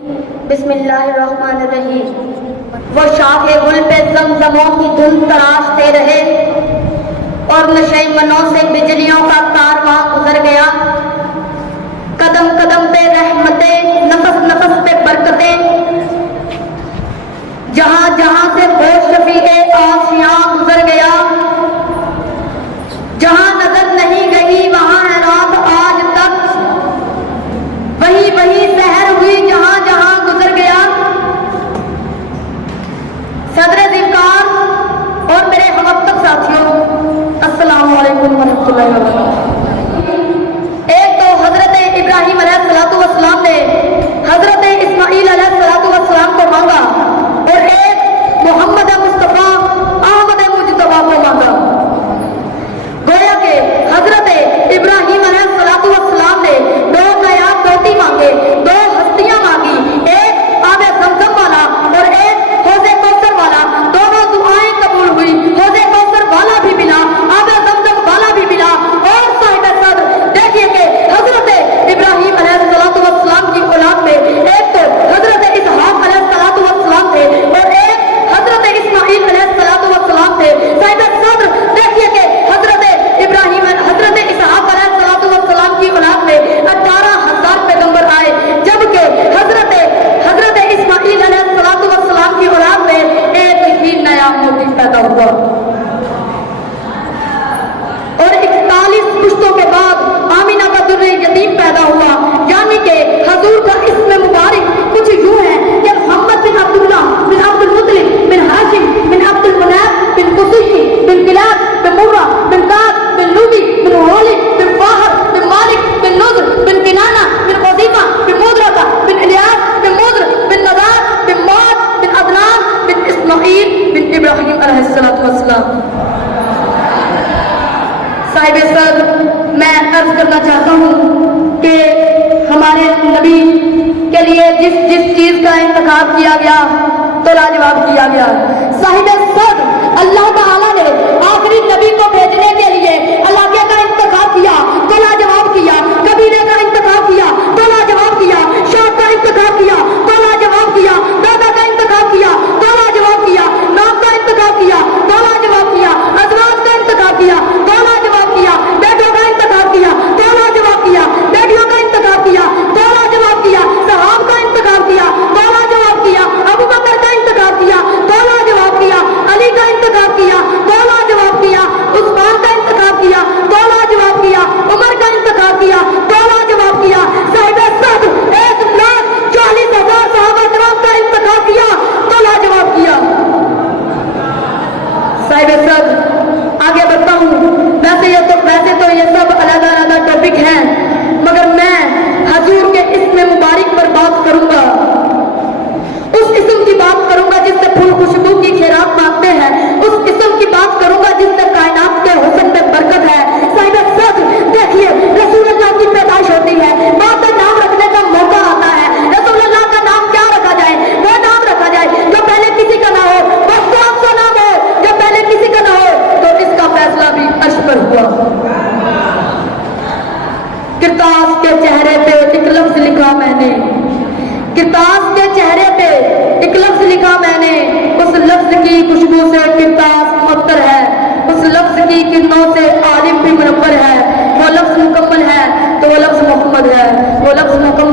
بسم اللہ الرحمن الرحیم۔ وہ شاخ گل پہ زمزموں کی دھن تراشتے رہے اور نشے منوں سے بجلیوں کا کارواں گزر گیا۔ قدم قدم پہ رحمتیں، نفس نفس پہ برکتیں، جہاں جہاں سے وہ شفیع آسیاں گزر گیا۔ جہاں نظر نہیں گئی وہاں ہے رات آج تک، وہی وہی سحر ہوئی جہاں جہاں گزر گیا۔ صدر ذکار اور میرے ہم وقت ساتھیوں، السلام علیکم ورحمۃ اللہ وبرکاتہ۔ ایک تو حضرت ابراہیم علیہ السلام نے حضرت اسماعیل علیہ السلام کو مانگا اور ایک محمد مصطفیٰ احمد مجتبیٰ کو مانگا۔ گویا کہ حضرت ابراہیم علیہ السلام نے دو نایاب بیٹی مانگے، دو ہستیاں مانگی، ایک آب زمزم والا اور ایک حوض کوثر والا۔ دونوں دعائیں قبول ہوئی، حوض کوثر والا بھی ملا، آب زمزم والا بھی ملا۔ اور صاحب صدر دیکھیے کہ حضرت ابراہیم علیہ السلام کی اولاد میں ایک تو حضرت اسحاق علیہ السلام تھے اور ایک حضرت اسماعیل علیہ السلام تھے۔ صاحب صدر دیکھیے کہ حضرت اسحاق علیہ السلام کی اولاد میں 18,000 پیغمبر آئے، جبکہ حضرت اسماعیل علیہ السلام کی اولاد میں ایک ہی نیا موتی پیدا ہوا۔ اور 41 پشتوں کے بعد آمینہ کا در یتیم پیدا ہوا، یعنی کہ حضور کا اسم مبارک کچھ یوں ہے کہ محمد بن عبداللہ بن عبد المطلب بن ہاشم بن عبد المناف بن قصی بن کلاب بن مرہ بن کعب بن لوبی بن غالب بن فاہر بن مالک بن نضر بن کنانہ بن خزیمہ بن مدرکہ بن الیاس بن مدر بن نضار بن ماد بن عدنان بن اسماعیل بن ابراہیم علیہ السلام۔ صاحب صدر میں عرض کرنا چاہتا ہوں کہ ہمارے نبی کے لیے جس چیز کا انتخاب کیا گیا تو لاجواب کیا گیا۔ صاحب صدر اللہ تعالیٰ نے آخری نبی کو بھیجنے کے لیے علاقے کا انتخاب کیا تو لاجواب کیا، قبیلے کا انتخاب کیا تو لاجواب کیا، شاخ کا انتخاب کیا تو لاجواب کیا، دادا کا انتخاب کیا تو لاجواب کیا، نام کا انتخاب کیا تو لاجواب کیا، ازواج کا انتخاب کیا تو لاجواب کیا، بیٹوں کا انتخاب کیا تو لاجواب کیا، بیٹیوں کا انتخاب کیا تو لاجواب کیا، صحاب کا انتخاب کیا تو لاجواب کیا، ابو بکر کا انتخاب کیا تو لاجواب کیا، علی کا انتخاب کیا تو لاجواب کیا، عثمان کا انتخاب کیا تو لاجواب کیا، عمر کا انتخاب کیا تو لاجواب کیا۔ صاحب صدر 1,40,000 صحابہ کرام کا انتخاب کیا تو لاجواب کیا۔ صاحب صدر آگے بڑھتا ہوں، ویسے تو یہ سب علیحدہ علیحدہ ٹاپک ہیں، مگر میں حضور کے اسم مبارک پر بات کروں گا، اس اسم کی بات کروں گا جس سے پھول خوشبو کی خیرات مانگتے ہیں، اس اسم کی بات کروں گا جس سے کائنات کے حسن میں برکت ہے۔ صاحب صدر دیکھیے، رسول اللہ کی پیدائش ہوتی ہے، بعد میں نام رکھنے کا موقع آتا ہے، رسول اللہ کا نام کیا رکھا جائے؟ وہ نام رکھا جائے جو پہلے کسی کا نہ ہو، وہ کون سا نام ہو جو پہلے کسی کا نہ ہو؟ تو اس کا فیصلہ بھی عرش پر ہوا۔ کرتاس کے چہرے پہ ایک لفظ لکھا میں نے، کرتاس کے چہرے پہ ایک لفظ لکھا میں نے، اس لفظ کی خوشبو سے کرتاس معطر ہے، اس لفظ کی کرنوں سے عالم بھی منور ہے، وہ لفظ مکمل ہے تو وہ لفظ محمد ہے، وہ لفظ مکمل